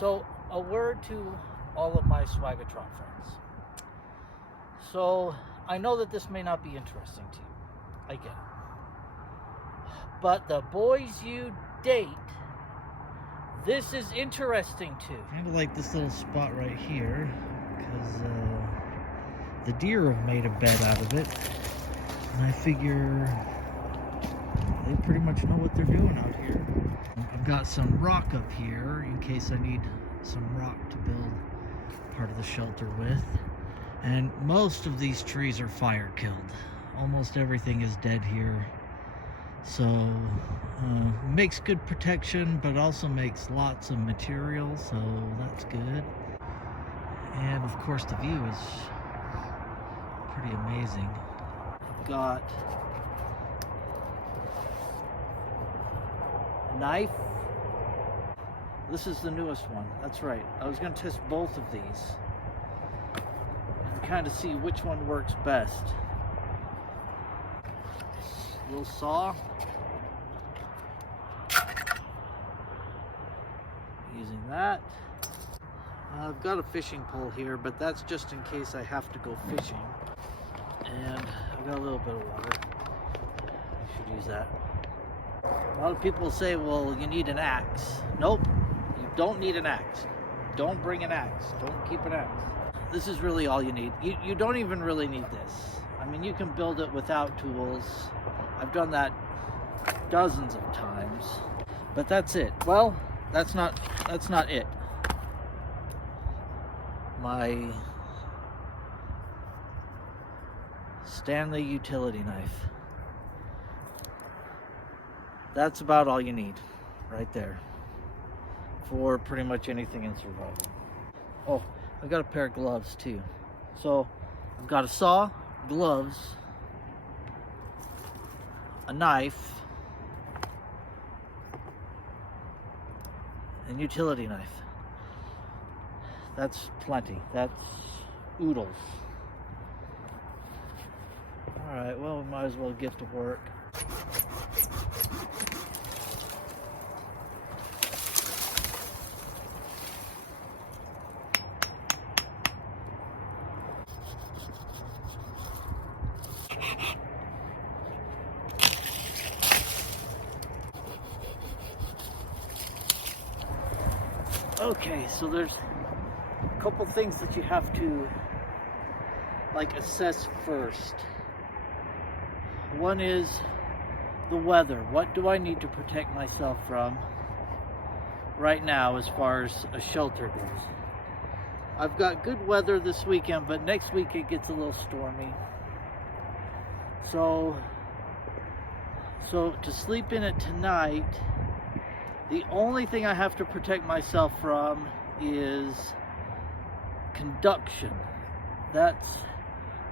So, a word to all of my Swagatron friends. So, I know that this may not be interesting to you. I get it. But the boys you date, this is interesting to. Kind of like this little spot right here, because the deer have made a bed out of it. And I figure they pretty much know what they're doing out here. I've got some rock up here in case I need some rock to build part of the shelter with. And most of these trees are fire killed. Almost everything is dead here. So makes good protection, but also makes lots of material, so that's good. And of course the view is pretty amazing. I've got a knife. This is the newest one. That's right. I was going to test both of these and kind of see which one works best. Little saw. Using that. I've got a fishing pole here, but that's just in case I have to go fishing. And I've got a little bit of water. I should use that. A lot of people say, well, you need an axe. Nope, you don't need an axe. Don't bring an axe. Don't keep an axe. This is really all you need. You don't even really need this. I mean, you can build it without tools. I've done that dozens of times. But that's it. Well, that's not it. My Stanley utility knife. That's about all you need right there for pretty much anything in survival. Oh, I've got a pair of gloves too. So I've got a saw, gloves, a knife, and utility knife. That's plenty. That's oodles. Alright, well, we might as well get to work. Okay, so there's a couple things that you have to assess first. One is the weather. What do I need to protect myself from right now as far as a shelter goes? I've got good weather this weekend, but next week it gets a little stormy. So to sleep in it tonight, the only thing I have to protect myself from is conduction. That's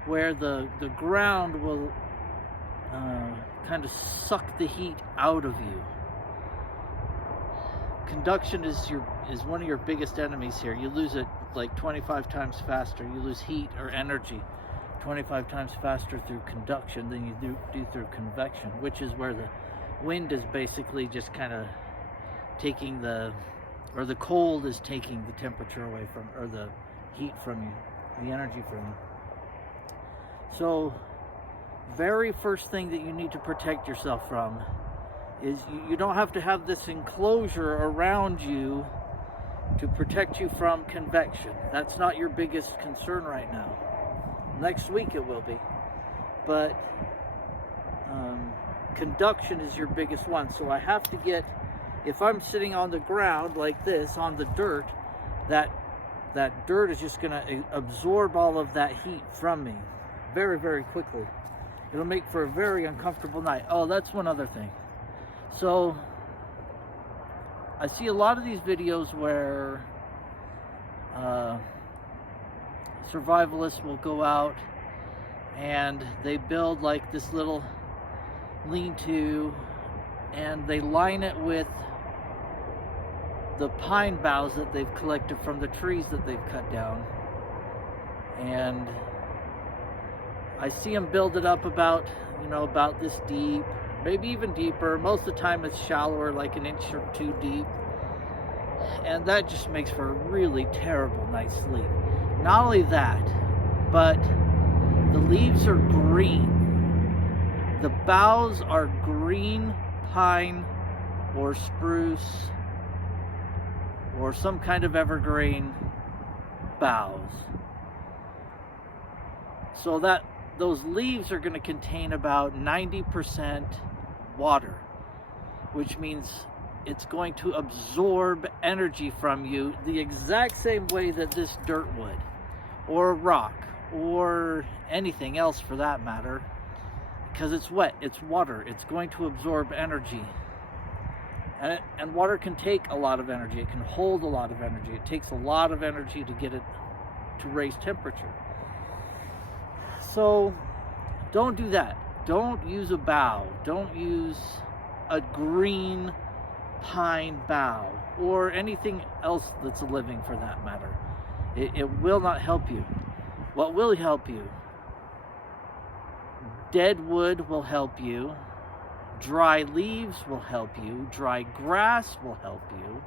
where the ground will kind of suck the heat out of you. Conduction is one of your biggest enemies here. You lose it like 25 times faster. You lose heat or energy 25 times faster through conduction than you do through convection, which is where the wind is basically just kind of taking the cold is taking the temperature away from, or the heat from you, the energy from you. So very first thing that you need to protect yourself from is you don't have to have this enclosure around you to protect you from convection. That's not your biggest concern right now. Next week it will be, but conduction is your biggest one. So I have to get, if I'm sitting on the ground like this, on the dirt, that dirt is just going to absorb all of that heat from me very, very quickly. It'll make for a very uncomfortable night. Oh, that's one other thing. So I see a lot of these videos where survivalists will go out and they build like this little lean-to and they line it with the pine boughs that they've collected from the trees that they've cut down. And I see them build it up about this deep, maybe even deeper. Most of the time it's shallower, like an inch or two deep. And that just makes for a really terrible night's sleep. Not only that, but the leaves are green. The boughs are green pine or spruce or some kind of evergreen boughs. So that those leaves are going to contain about 90% water, which means it's going to absorb energy from you the exact same way that this dirt would, or a rock, or anything else for that matter, because it's wet, it's water, it's going to absorb energy. And water can take a lot of energy, it can hold a lot of energy. It takes a lot of energy to get it to raise temperature. So don't do that. Don't use a bough. Don't use a green pine bough or anything else that's living for that matter. It will not help you. What will help you? Dead wood will help you. Dry leaves will help you. Dry grass will help you.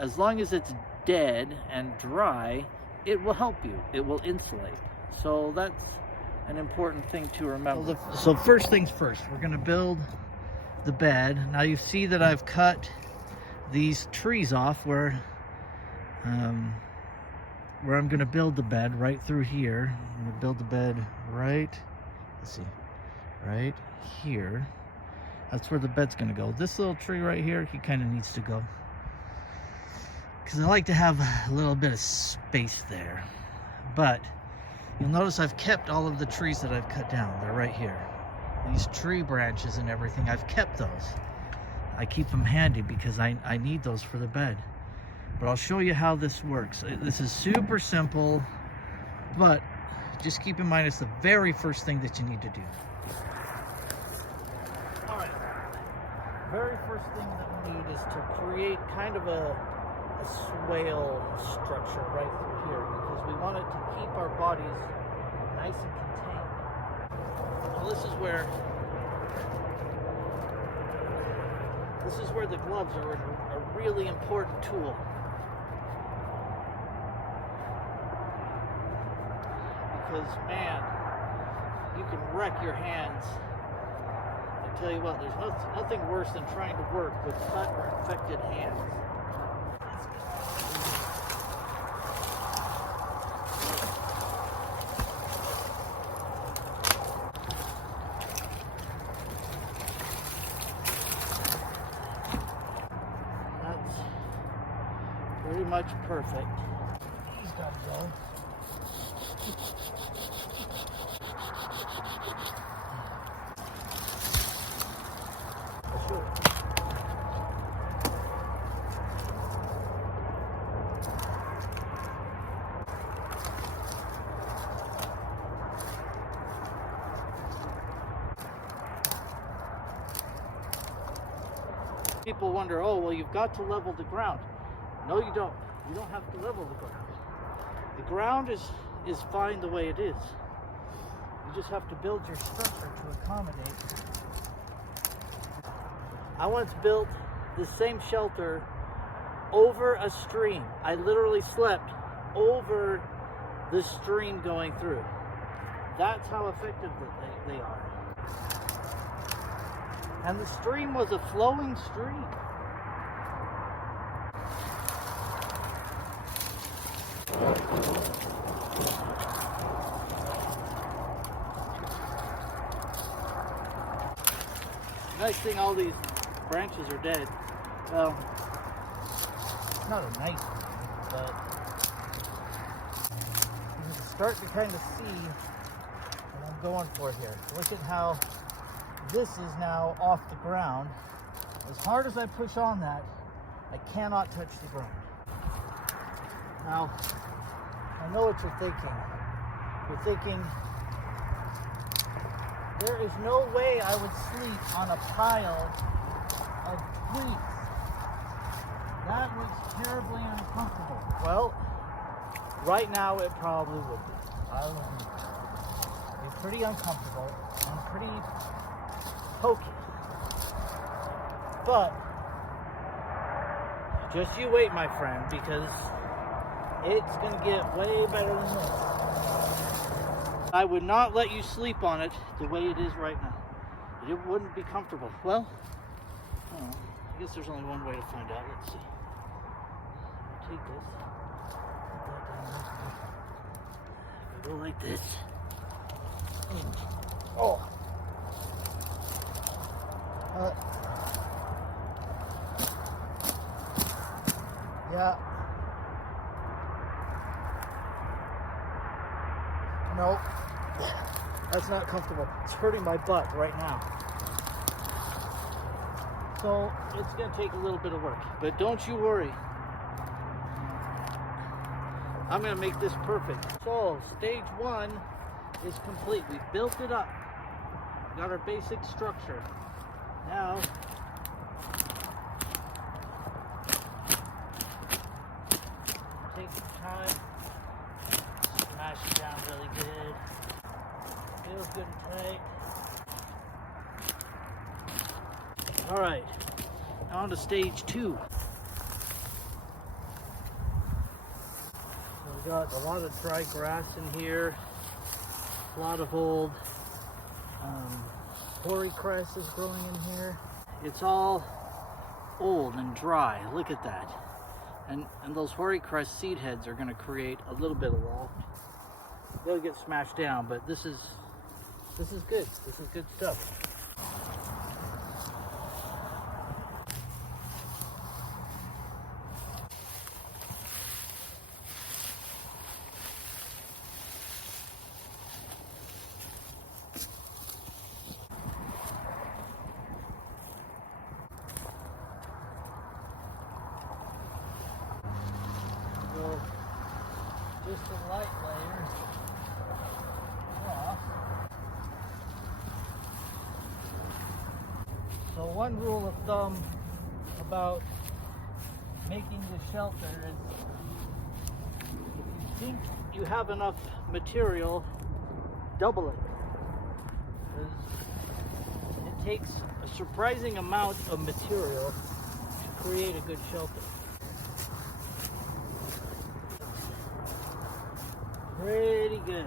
As long as it's dead and dry, it will help you. It will insulate. So that's an important thing to remember. So first things first, we're going to build the bed. Now you see that I've cut these trees off where I'm going to build the bed right through here. I'm going to build the bed right, let's see, right here. That's where the bed's going to go. This little tree right here, he kind of needs to go, because I like to have a little bit of space there. But you'll notice I've kept all of the trees that I've cut down. They're right here. These tree branches and everything, I've kept those. I keep them handy because I need those for the bed. But I'll show you how this works. This is super simple, but just keep in mind it's the very first thing that you need to do. All right. Very first thing that we need is to create kind of a swale structure right through here, because we want it to keep our bodies nice and contained. Well, this is where the gloves are a really important tool. Because, man, you can wreck your hands. I tell you what, there's nothing worse than trying to work with cut or infected hands. That's pretty much perfect. He's got to go. People wonder, oh, well, you've got to level the ground. No, you don't. You don't have to level the ground. The ground is fine the way it is. You just have to build your structure to accommodate. I once built the same shelter over a stream. I literally slept over the stream going through. That's how effective they are. And the stream was a flowing stream. Nice thing, all these branches are dead. Well, it's not a nice thing, but you can start to kind of see what I'm going for here. Look at how this is now off the ground. As hard as I push on that, I cannot touch the ground. Now, I know what you're thinking. You're thinking, there is no way I would sleep on a pile of twigs. That was terribly uncomfortable. Well, right now it probably would be. I would be pretty uncomfortable and pretty pokey. But Just you wait, my friend, because it's going to get way better than this. I would not let you sleep on it the way it is right now. It wouldn't be comfortable. Well, I guess there's only one way to find out. Let's see. I'll take this. Go like this. Oh. Yeah. No, that's not comfortable. It's hurting my butt right now. So it's going to take a little bit of work, but don't you worry. I'm going to make this perfect. So stage one is complete. We built it up. Got our basic structure. Now, take some time. Smash it down really good. Feels good and tight. Alright, now on to stage two. So we got a lot of dry grass in here, a lot of old hoary cress is growing in here. It's all old and dry, look at that. And those hoary cress seed heads are going to create a little bit of loft. They'll get smashed down, but this is good. This is good stuff. So just a light layer. So one rule of thumb about making the shelter is if you think you have enough material, double it. Because it takes a surprising amount of material to create a good shelter. Pretty good.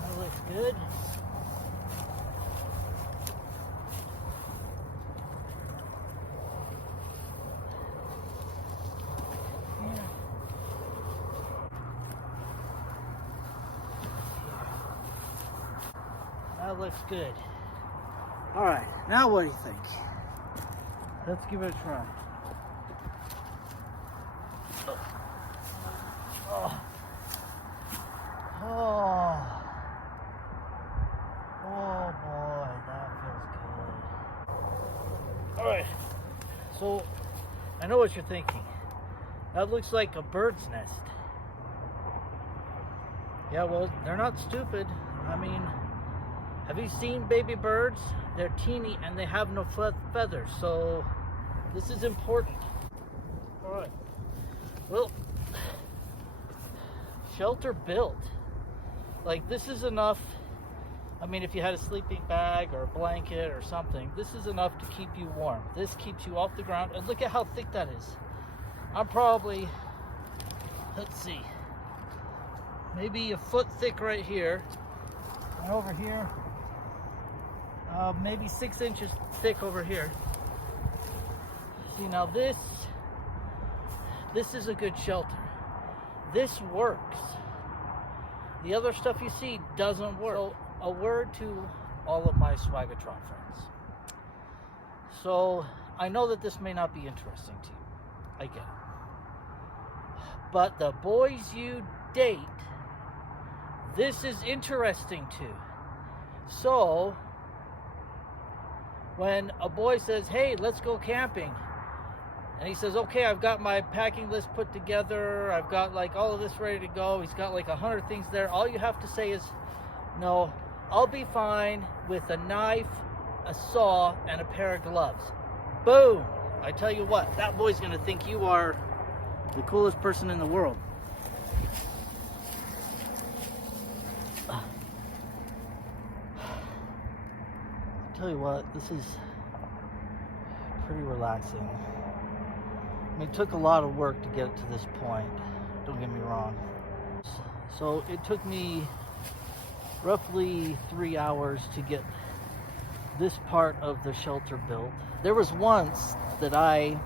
That looks good. That looks good. All right, now what do you think? Let's give it a try. Oh. Oh. Oh boy, that feels good. All right, so I know what you're thinking. That looks like a bird's nest. Yeah, well, they're not stupid. I mean, have you seen baby birds? They're teeny and they have no feathers, so this is important. All right, well, shelter built. Like, this is enough. I mean, if you had a sleeping bag or a blanket or something, this is enough to keep you warm. This keeps you off the ground, and look at how thick that is. I'm probably, let's see, maybe a foot thick right here, and over here, maybe 6 inches thick over here. See, now this is a good shelter. This works. The other stuff you see doesn't work. So, a word to all of my Swagatron friends. So, I know that this may not be interesting to you. I get it. But the boys you date, this is interesting to. So, when a boy says, hey, let's go camping, and he says, okay, I've got my packing list put together, I've got like all of this ready to go, he's got like 100 things there, all you have to say is, no, I'll be fine with a knife, a saw, and a pair of gloves. Boom! I tell you what, that boy's gonna think you are the coolest person in the world. Tell you what, this is pretty relaxing. I mean, it took a lot of work to get it to this point, don't get me wrong. So it took me roughly 3 hours to get this part of the shelter built. There was once that I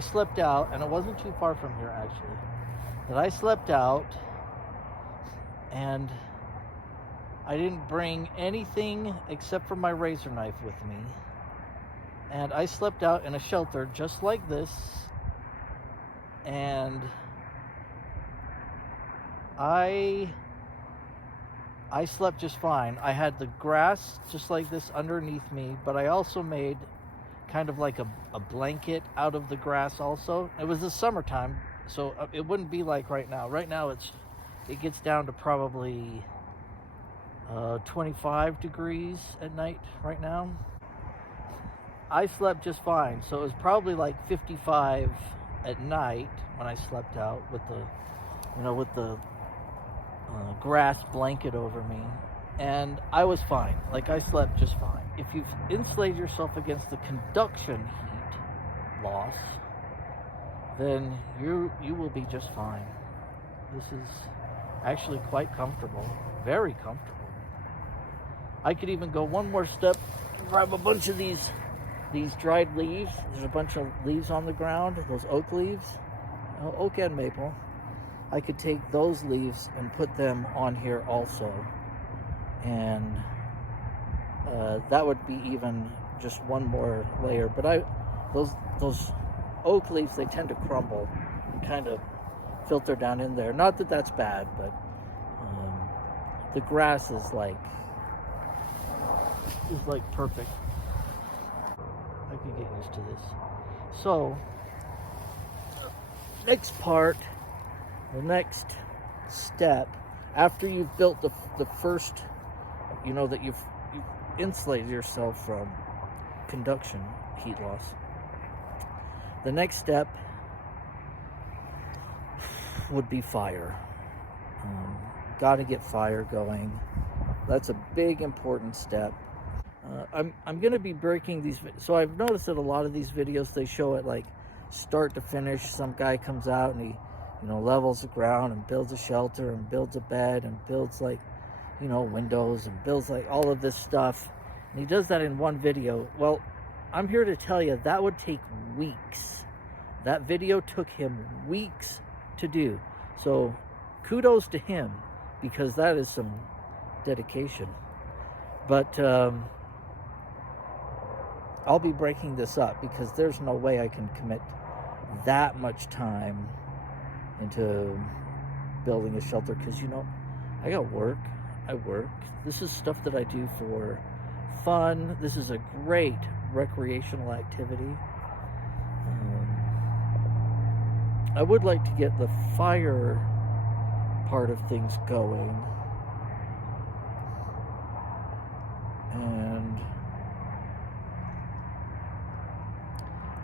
slept out, and it wasn't too far from here actually, that I slept out and I didn't bring anything except for my razor knife with me. And I slept out in a shelter just like this, and I slept just fine. I had the grass just like this underneath me, but I also made kind of like a blanket out of the grass also. It was the summertime, so it wouldn't be like right now. Right now it gets down to probably 25 degrees at night right now. I slept just fine, so it was probably like 55 at night when I slept out with the grass blanket over me, and I was fine. Like, I slept just fine. If you've insulated yourself against the conduction heat loss, then you will be just fine. This is actually quite comfortable, very comfortable. I could even go one more step, grab a bunch of these dried leaves. There's a bunch of leaves on the ground, those oak leaves, oak and maple. I could take those leaves and put them on here also, and that would be even just one more layer. But those oak leaves, they tend to crumble and kind of filter down in there. Not that that's bad, but the grass is like perfect. I can get used to this. So next part, the next step, after you've built the first, that you've insulated yourself from conduction heat loss, the next step would be fire. Got to get fire going. That's a big important step. I'm going to be breaking these. So I've noticed that a lot of these videos, they show it like start to finish. Some guy comes out and he levels the ground and builds a shelter and builds a bed and builds windows and builds like all of this stuff. And he does that in one video. Well, I'm here to tell you that would take weeks. That video took him weeks to do. So kudos to him, because that is some dedication. But I'll be breaking this up because there's no way I can commit that much time into building a shelter, because I got work. I work. This is stuff that I do for fun. This is a great recreational activity. I would like to get the fire part of things going, and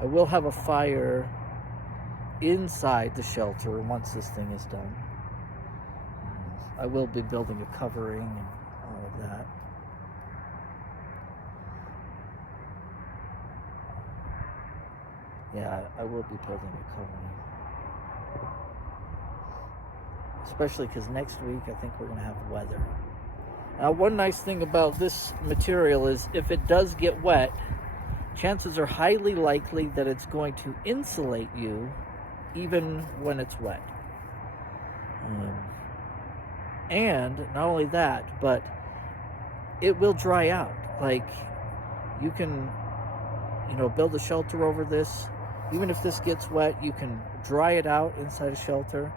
I will have a fire inside the shelter once this thing is done. I will be building a covering and all of that. Yeah, I will be building a covering. Especially because next week I think we're going to have weather. Now, one nice thing about this material is if it does get wet, chances are highly likely that it's going to insulate you even when it's wet. And not only that, but it will dry out. Like, you can, build a shelter over this. Even if this gets wet, you can dry it out inside a shelter,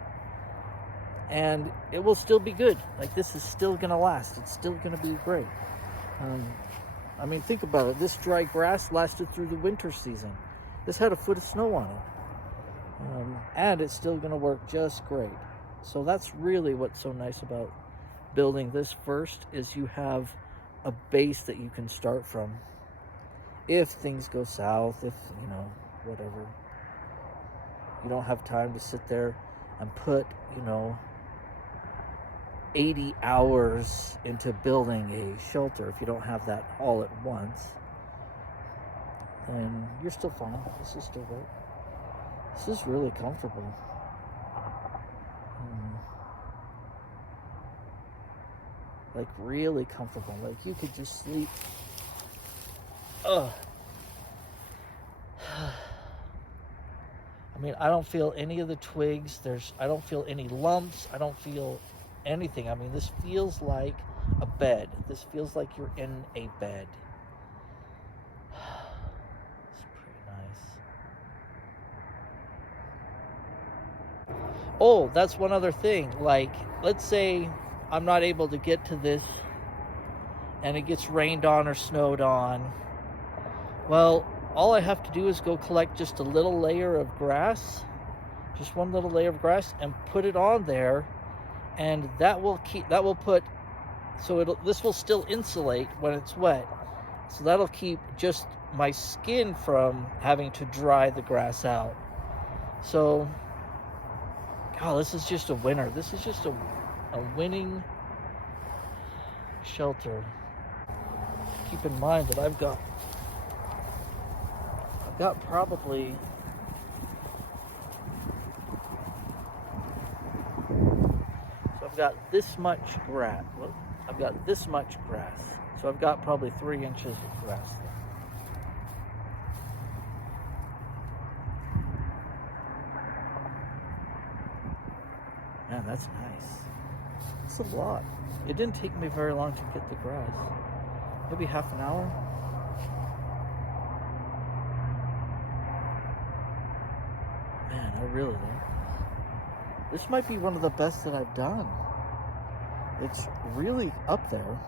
and it will still be good. Like, this is still going to last. It's still going to be great. I mean, think about it. This dry grass lasted through the winter season. This had a foot of snow on it. And it's still going to work just great. So that's really what's so nice about building this first is you have a base that you can start from. If things go south, if, you know, whatever. You don't have time to sit there and put, you know, 80 hours into building a shelter. If you don't have that all at once, then you're still fine. This is still great. This is really comfortable. Like really comfortable. Like you could just sleep. Ugh. I mean, I don't feel any of the twigs. I don't feel any lumps. I don't feel anything. I mean, this feels like a bed. This feels like you're in a bed. It's pretty nice. Oh, that's one other thing. Like, let's say I'm not able to get to this and it gets rained on or snowed on. Well, all I have to do is go collect just a little layer of grass, just one little layer of grass, and put it on there, and that will this will still insulate when it's wet. So that'll keep just my skin from having to dry the grass out. So, God, this is just a winner. This is just a winning shelter. Keep in mind that I've got probably, so I've got this much grass. Well, I've got this much grass. So I've got probably 3 inches of grass there. Man, that's nice. That's a lot. It didn't take me very long to get the grass. Maybe half an hour. Man, I really like this. This might be one of the best that I've done. It's really up there.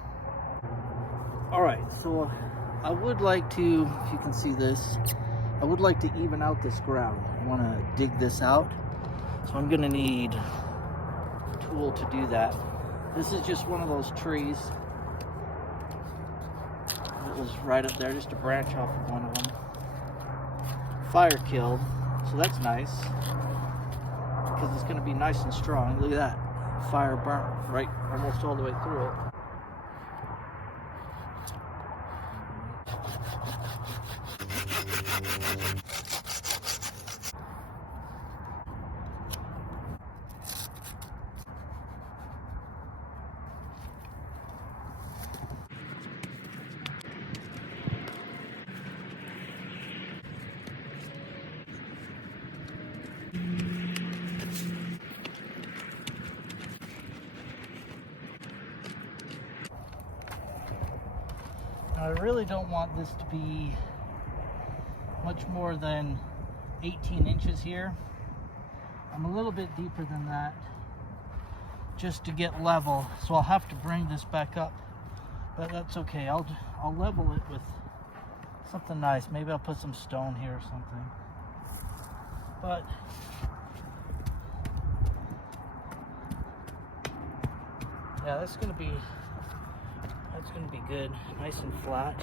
Alright, so I would like to, if you can see this, I would like to even out this ground. I want to dig this out. So I'm going to need a tool to do that. This is just one of those trees. It was right up there, just a branch off of one of them. Fire killed, so that's nice. Because it's going to be nice and strong. Look at that. Fire burnt right almost all the way through it. I really don't want this to be much more than 18 inches here. I'm a little bit deeper than that just to get level, so I'll have to bring this back up, but that's okay. I'll level it with something nice. Maybe I'll put some stone here or something, but yeah, that's gonna be good, nice and flat.